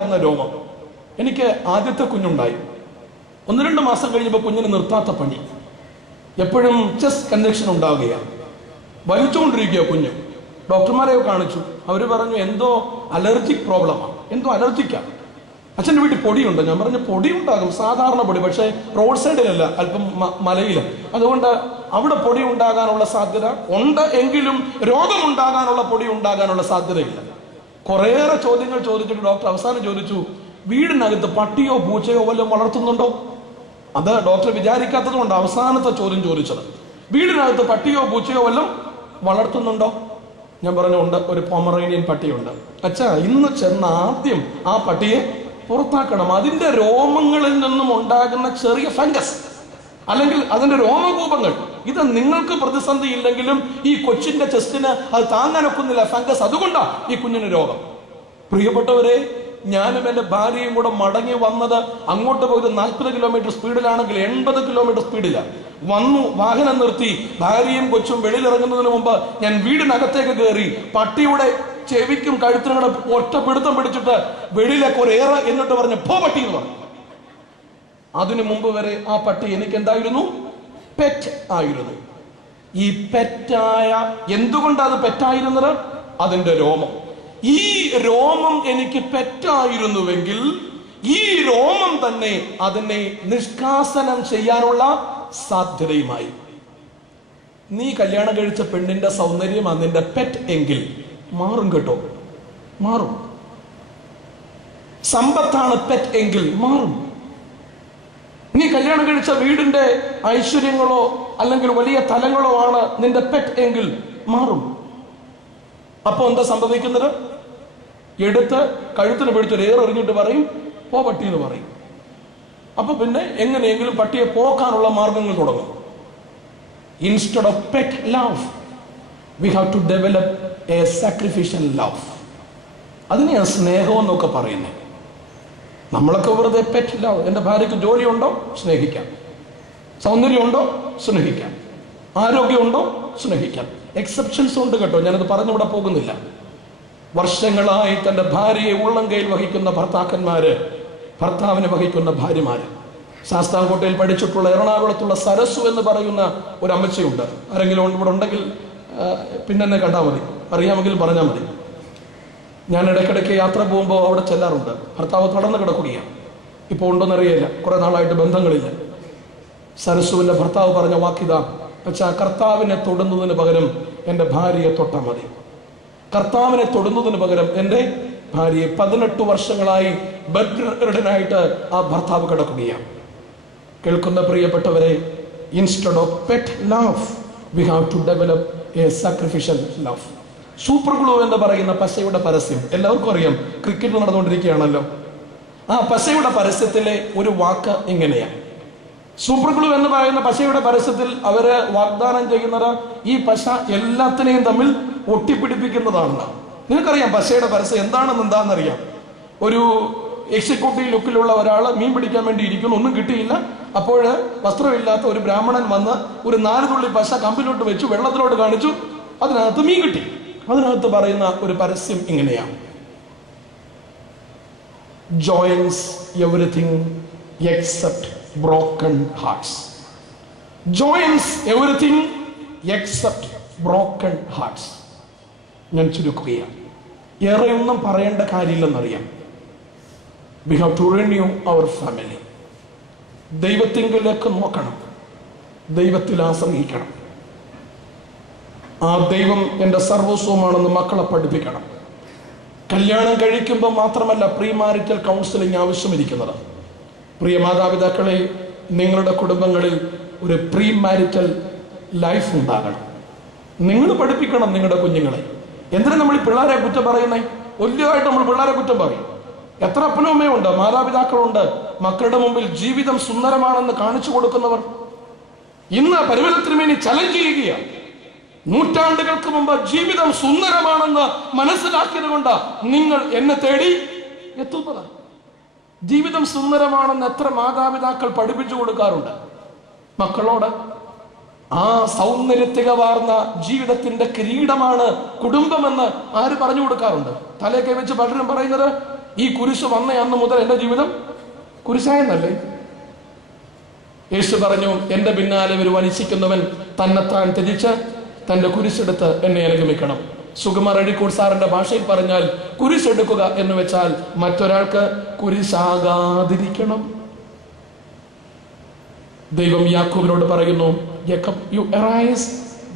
രോമം. എനിക്ക് ആദ്യത്തെ കുഞ്ഞുണ്ടായി. 1-2 മാസം കഴിഞ്ഞപ്പോൾ കുഞ്ഞിന് നിർത്താത്ത പനി, എപ്പോഴും ചെസ്റ്റ് കണ്ടക്ഷൻ ഉണ്ടാവുകയാണ്, വലിച്ചുകൊണ്ടിരിക്കുക കുഞ്ഞ്. ഡോക്ടർമാരെ കാണിച്ചു. അവർ പറഞ്ഞു എന്തോ അലർജിക് പ്രോബ്ലമാണ്, എന്തോ അലർജിക്കാണ്. അച്ഛൻ്റെ വീട്ടിൽ പൊടിയുണ്ട്. ഞാൻ പറഞ്ഞു പൊടി ഉണ്ടാകും, സാധാരണ പൊടി, പക്ഷേ റോഡ് സൈഡിലല്ല, അല്പം മലയിൽ. അതുകൊണ്ട് അവിടെ പൊടി ഉണ്ടാകാനുള്ള സാധ്യത ഉണ്ട്, എങ്കിലും രോഗമുണ്ടാകാനുള്ള പൊടി ഉണ്ടാകാനുള്ള സാധ്യതയില്ല. കുറേയേറെ ചോദ്യങ്ങൾ ചോദിച്ചിട്ട് ഡോക്ടർ അവസാനം ചോദിച്ചു, വീടിനകത്ത് പട്ടിയോ പൂച്ചയോ വല്ലതും വളർത്തുന്നുണ്ടോ? അത് ഡോക്ടർ വിചാരിക്കാത്തത് കൊണ്ട് അവസാനത്തെ ചോദ്യം ചോദിച്ചത്, വീടിനകത്ത് പട്ടിയോ പൂച്ചയോ വല്ലതും വളർത്തുന്നുണ്ടോ? ഞാൻ പറഞ്ഞു ഉണ്ട്, ഒരു പൊമറേനിയൻ പട്ടിയുണ്ട്. അച്ഛാ, ഇന്ന് ചെന്ന് ആദ്യം ആ പട്ടിയെ പുറത്താക്കണം. അതിന്റെ രോമങ്ങളിൽ നിന്നും ഉണ്ടാകുന്ന ചെറിയ ഫംഗസ് അല്ലെങ്കിൽ അതിന്റെ രോമകൂപങ്ങൾ, ഇത് നിങ്ങൾക്ക് പ്രതിസന്ധി ഇല്ലെങ്കിലും ഈ കൊച്ചിന്റെ ചെസ്റ്റിന് അത് താങ്ങാനൊക്കുന്നില്ല, ഫംഗസ്. അതുകൊണ്ടാ ഈ കുഞ്ഞിന് രോഗം. പ്രിയപ്പെട്ടവരെ, ഞാനും എൻ്റെ ഭാര്യയും കൂടെ മടങ്ങി വന്നത്, അങ്ങോട്ട് പോയത് 40 കിലോമീറ്റർ സ്പീഡിലാണെങ്കിൽ 80 കിലോമീറ്റർ സ്പീഡിലാണ് വന്നു. വാഹനം നിർത്തി, ഭാര്യയും കൊച്ചും വെളിയിലിറങ്ങുന്നതിന് മുമ്പ് ഞാൻ വീടിനകത്തേക്ക് കയറി. പട്ടിയുടെ ചെവിക്കും കഴുത്തിനും കൂടെ ഒറ്റ പിടുത്തം പിടിച്ചിട്ട് വെളിയിലേക്ക് ഒരു ഏറെ എന്നിട്ട് പറഞ്ഞ് പോ പട്ടി എന്ന് പറഞ്ഞു. അതിനു മുമ്പ് വരെ ആ പട്ടി എനിക്ക് എന്തായിരുന്നു? പെറ്റ് ആയിരുന്നു. ഈ പെറ്റായ, എന്തുകൊണ്ടാണ് അത് പെറ്റായിരുന്നത്? അതിന്റെ രോമം. ഈ രോമം എനിക്ക് പെറ്റായിരുന്നുവെങ്കിൽ ഈ രോമം തന്നെ അതിനെ നിഷ്കാസനം ചെയ്യാനുള്ള സാധ്യതയുമായി. നീ കല്യാണം കഴിച്ച പെണ്ണിന്റെ സൗന്ദര്യം അതിന്റെ പെറ്റ് എങ്കിൽ മാറും കേട്ടോ, മാറും. സമ്പത്താണ് പെറ്റ് എങ്കിൽ മാറും. നീ കല്യാണം കഴിച്ച വീടിന്റെ ഐശ്വര്യങ്ങളോ അല്ലെങ്കിൽ വലിയ തലങ്ങളോ ആണ് നിന്റെ പെറ്റ് എങ്കിൽ മാറും. അപ്പൊ എന്താ സംഭവിക്കുന്നത്? എടുത്ത് കഴുത്തിന് പിടിച്ചൊരു ഏറെറിഞ്ഞിട്ട് പറയും പോ പട്ടി എന്ന് പറയും. അപ്പൊ പിന്നെ എങ്ങനെയെങ്കിലും പട്ടിയെ പോക്കാനുള്ള മാർഗങ്ങൾ തുടങ്ങും. Instead of pet love we have to develop a sacrificial love. അതിനെയാണ് സ്നേഹം എന്നൊക്കെ പറയുന്നത്. നമ്മളൊക്കെ വെറുതെ പെറ്റ് ലവ്. എൻ്റെ ഭാര്യയ്ക്ക് ജോലിയുണ്ടോ? സ്നേഹിക്കാം. സൗന്ദര്യമുണ്ടോ? സ്നേഹിക്കാം. ആരോഗ്യമുണ്ടോ? സ്നേഹിക്കാം. എക്സെപ്ഷൻസ് ഉണ്ട് കേട്ടോ, ഞാനത് പറഞ്ഞിവിടെ പോകുന്നില്ല. വർഷങ്ങളായി തൻ്റെ ഭാര്യയെ ഉള്ളം കയ്യിൽ വഹിക്കുന്ന ഭർത്താക്കന്മാര്, ഭർത്താവിനെ വഹിക്കുന്ന ഭാര്യമാര്. ശാസ്താംകോട്ടയിൽ പഠിച്ചിട്ടുള്ള എറണാകുളത്തുള്ള സരസു എന്ന് പറയുന്ന ഒരു അമ്മച്ചിയുണ്ട്. ആരെങ്കിലും ഇവിടെ ഉണ്ടെങ്കിൽ പിന്നെ എന്നെ കണ്ടാൽ മതി, അറിയാമെങ്കിൽ പറഞ്ഞാൽ മതി. ഞാൻ ഇടയ്ക്കിടയ്ക്ക് യാത്ര പോകുമ്പോൾ അവിടെ ചെല്ലാറുണ്ട്. ഭർത്താവ് തടന്നു കിടക്കുകയാണ്. ഇപ്പോൾ ഉണ്ടോന്നറിയില്ല, കുറെ നാളായിട്ട് ബന്ധങ്ങളില്ല. സരസുവിന്റെ ഭർത്താവ് പറഞ്ഞ വാക്കിതാ, പക്ഷേ കർത്താവിനെ തൊടുന്നതിന് പകരം എൻ്റെ ഭാര്യയെ തൊട്ടാൽ മതി. കർത്താവിനെ തൊടുന്നതിന് പകരം എൻ്റെ ഭാര്യയെ. 18 വർഷങ്ങളായി ബെഡ്റിഡനായിട്ട് ആ ഭർത്താവ് കിടക്കുകയാണ്. കേൾക്കുന്ന പ്രിയപ്പെട്ടവരെ, instead of pet love we have to develop a sacrificial love. Super glue എന്ന് പറയുന്ന പശയുടെ പരസ്യം എല്ലാവർക്കും അറിയാം, ക്രിക്കറ്റ് നടന്നുകൊണ്ടിരിക്കുകയാണല്ലോ. ആ പശയുടെ പരസ്യത്തിലെ ഒരു വാക്ക് ഇങ്ങനെയാണ്. സൂപ്പർ ഗ്ലൂ എന്ന് പറയുന്ന പശയുടെ പരസ്യത്തിൽ അവര് വാഗ്ദാനം ചെയ്യുന്നത് ഈ പശ എല്ലാത്തിനെയും തമ്മിൽ ഒട്ടിപ്പിടിപ്പിക്കുന്നതാണെന്ന്. നിങ്ങൾക്കറിയാം പശയുടെ പരസ്യം എന്താണെന്നറിയാം. ഒരു എക്സിക്യൂട്ടീവ് ലുക്കിലുള്ള ഒരാൾ മീൻ പിടിക്കാൻ വേണ്ടി ഇരിക്കുന്നു, ഒന്നും കിട്ടിയില്ല. അപ്പോൾ വസ്ത്രമില്ലാത്ത ഒരു ബ്രാഹ്മണൻ വന്ന് ഒരു 4 തുള്ളി പശ കമ്പിലോട്ട് വെച്ചു, വെള്ളത്തിലോട്ട് കാണിച്ചു, അതിനകത്ത് മീൻ കിട്ടി. അതിനകത്ത് പറയുന്ന ഒരു പരസ്യം ഇങ്ങനെയാണ്: joins everything except broken hearts. Joins everything except broken hearts. ഞാൻ ചുരുക്കുകയാണ്, ഏറെയൊന്നും പറയേണ്ട കാര്യമില്ലെന്നറിയാം. We have to renew our family. ദൈവത്തിങ്കിലേക്ക് നോക്കണം, ദൈവത്തിൽ ആശ്രയിക്കണം. ആ ദൈവം എൻ്റെ സർവസ്വമാണെന്ന് മക്കളെ പഠിപ്പിക്കണം. കല്യാണം കഴിക്കുമ്പോൾ മാത്രമല്ല പ്രീ മാരിറ്റൽ കൗൺസിലിംഗ് ആവശ്യമിരിക്കുന്നത്. പ്രിയ മാതാപിതാക്കളെ, നിങ്ങളുടെ കുടുംബങ്ങളിൽ ഒരു പ്രീ മാരിറ്റൽ ലൈഫ് ഉണ്ടാകണം. നിങ്ങൾ പഠിപ്പിക്കണം നിങ്ങളുടെ കുഞ്ഞുങ്ങളെ. എന്തിനാ നമ്മൾ ഈ പിള്ളേരെ കുറ്റം പറയുന്നേ? വലിയതായിട്ട് നമ്മൾ പിള്ളേരെ കുറ്റം പറയും. എത്ര അപ്പനും അമ്മയുണ്ട്, മാതാപിതാക്കളുണ്ട്, മക്കളുടെ മുമ്പിൽ ജീവിതം സുന്ദരമാണെന്ന് കാണിച്ചു കൊടുക്കുന്നവർ. ഇന്ന് പരിമലത്തിന് വേണ്ടി ചലഞ്ച് ചെയ്യുകയാണ്. നൂറ്റാണ്ടുകൾക്ക് മുമ്പ് ജീവിതം സുന്ദരമാണെന്ന് മനസ്സിലാക്കിയത് കൊണ്ട് നിങ്ങൾ എന്നെ തേടി എത്തുന്നത്. ജീവിതം സുന്ദരമാണെന്ന് എത്ര മാതാപിതാക്കൾ പഠിപ്പിച്ചു കൊടുക്കാറുണ്ട് മക്കളോട്. ആ സൗന്ദര്യത്തികവാർന്ന ജീവിതത്തിന്റെ കിരീടമാണ് കുടുംബമെന്ന് ആര് പറഞ്ഞു കൊടുക്കാറുണ്ട്? തലയൊക്കെ വെച്ച് പലരും പറയുന്നത് ഈ കുരിശ് വന്ന അന്ന് മുതൽ എൻ്റെ ജീവിതം കുരിശായെന്നല്ലേ? യേശു പറഞ്ഞു, എൻ്റെ പിന്നാലെ ഒരു വലിച്ചിക്കുന്നവൻ തന്നെത്താൻ ത്യജിച്ച് തൻ്റെ കുരിശെടുത്ത് എന്നെ അനുഗമിക്കണം. സുകുമാർ അഴീക്കോട് സാറിന്റെ ഭാഷയിൽ പറഞ്ഞാൽ കുരിശെടുക്കുക എന്ന് വെച്ചാൽ മറ്റൊരാൾക്ക് കുരിശാകാതിരിക്കണം. ദൈവം യാക്കോബിനോട് പറയുന്നു, you arise,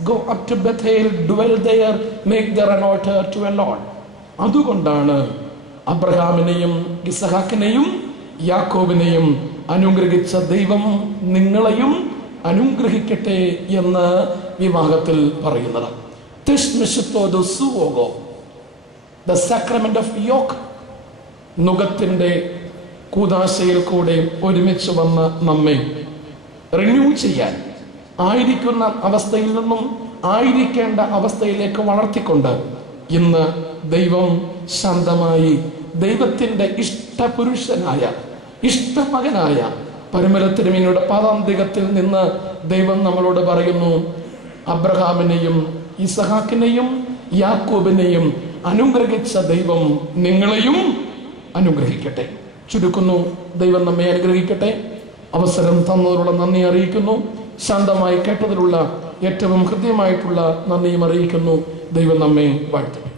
go up to Bethel, dwell there, make there an altar to a Lord. അതുകൊണ്ടാണ് അബ്രഹാമിനെയും ഇസഹാക്കിനെയും യാക്കോബിനെയും അനുഗ്രഹിച്ച ദൈവം നിങ്ങളെയും അനുഗ്രഹിക്കട്ടെ എന്ന് വിവാഹത്തിൽ പറയുന്നത്. The sacrament of yoke, നുകത്തിന്റെ കൂദാശയിൽ കൂടെ ഒരുമിച്ച് വന്ന് നമ്മെ റിന്യൂ ചെയ്യാൻ, ആയിരിക്കുന്ന അവസ്ഥയിൽ നിന്നും ആയിരിക്കേണ്ട അവസ്ഥയിലേക്ക് വളർത്തിക്കൊണ്ട് ഇന്ന് ദൈവം ശാന്തമായി ദൈവത്തിന്റെ ഇഷ്ടപുരുഷനായ ഇഷ്ടമകനായ പരിമല തിരുമേനിയുടെ പാദാന്തികത്തിൽ നിന്ന് ദൈവം നമ്മളോട് പറയുന്നു, അബ്രഹാമിനെയും ഇസഹാക്കിനെയും യാക്കോബിനെയും അനുഗ്രഹിച്ച ദൈവം നിങ്ങളെയും അനുഗ്രഹിക്കട്ടെ. ചുരുക്കുന്നു, ദൈവം നമ്മെ അനുഗ്രഹിക്കട്ടെ. അവസരം തന്നതിനുള്ള നന്ദി അറിയിക്കുന്നു. ശാന്തമായി കേട്ടതിലുള്ള ഏറ്റവും ഹൃദ്യമായിട്ടുള്ള നന്ദിയും അറിയിക്കുന്നു. ദൈവം നമ്മെ വാഴ്ത്തട്ടെ.